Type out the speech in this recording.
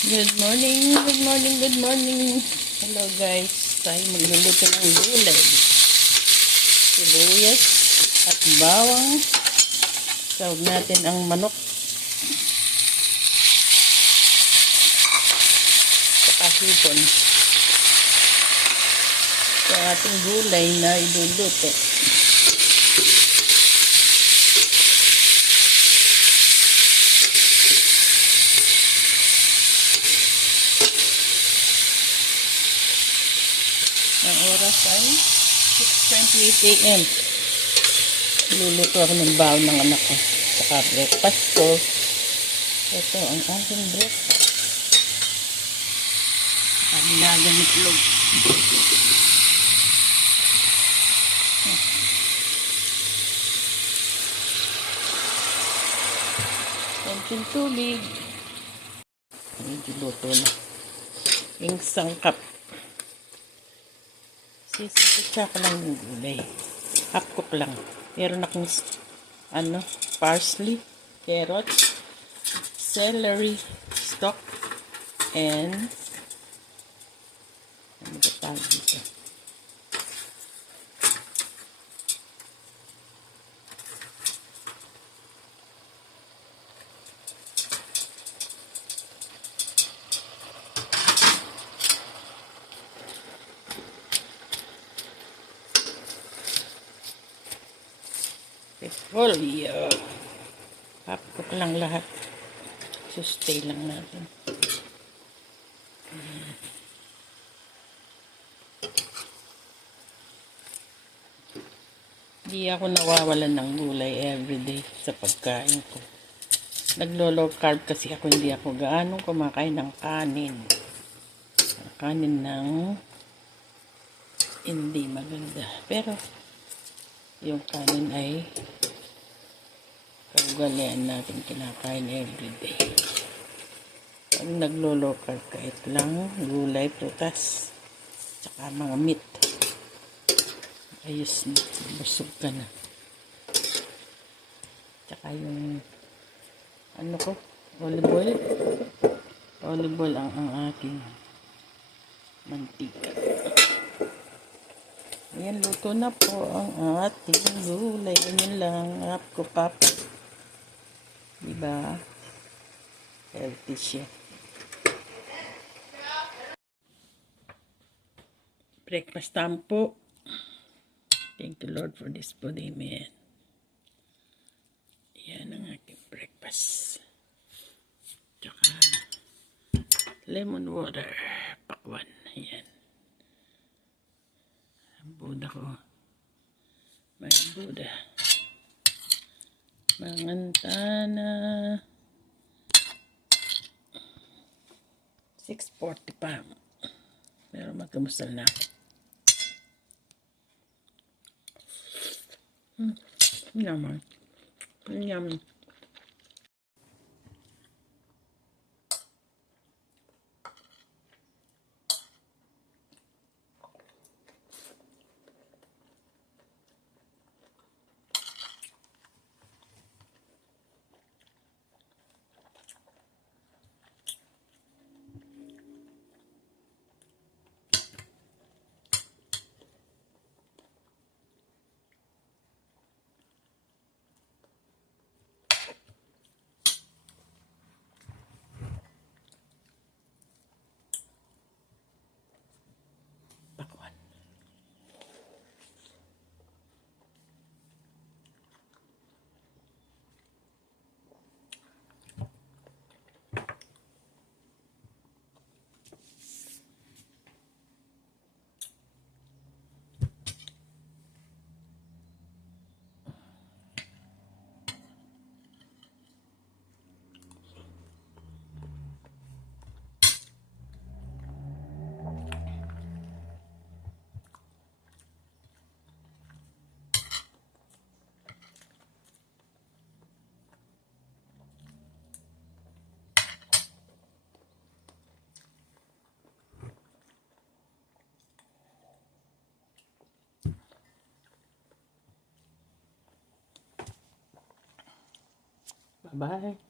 Good morning, good morning, good morning. Hello guys, tayo magluluto ng gulay. Sibuyas at bawang. Sawag natin ang manok. Saka hipon. Ito ang ating gulay na iluluto. Ang oras ay 6:28 AM. Luluto ako ng bawang ng anak ko. Saka breakfast ko. Ito ang aking breakfast. Nilagang itlog. Konting tubig. Medyo luto na. Yung sangkap. Sisipitsa ko lang yung gulay. Half cook lang. Meron akong parsley, carrots, celery stalk, and ano ba tawag dito? Repolyo. Half cook lang lahat. Sustain lang natin. Hindi ako nawawalan ng gulay everyday sa pagkain ko. Naglo-low carb kasi ako, hindi ako gaano kumakain ng kanin. Kanin ng hindi maganda. Pero yung kanin ay kaugalian natin kinakain everyday. Pag naglo-low carb, kahit lang gulay, prutas, tsaka mga meat, ayos na, busog ka na. Tsaka yung olive oil ang aking mantika. Ayan, luto na po ang ating gulay. Ganyan lang, half ko pap. Diba? Healthy siya. Breakfast time po. Thank you Lord for this food. Amen. Yan ang aking breakfast. Tsaka lemon water. Pakwan. Ayan. Ang Buddha ko. May Buddha. Mangantana. 6:40 pa. Pero magkamusal na ako. Yaman. Yum. Pakwan. Bye-bye.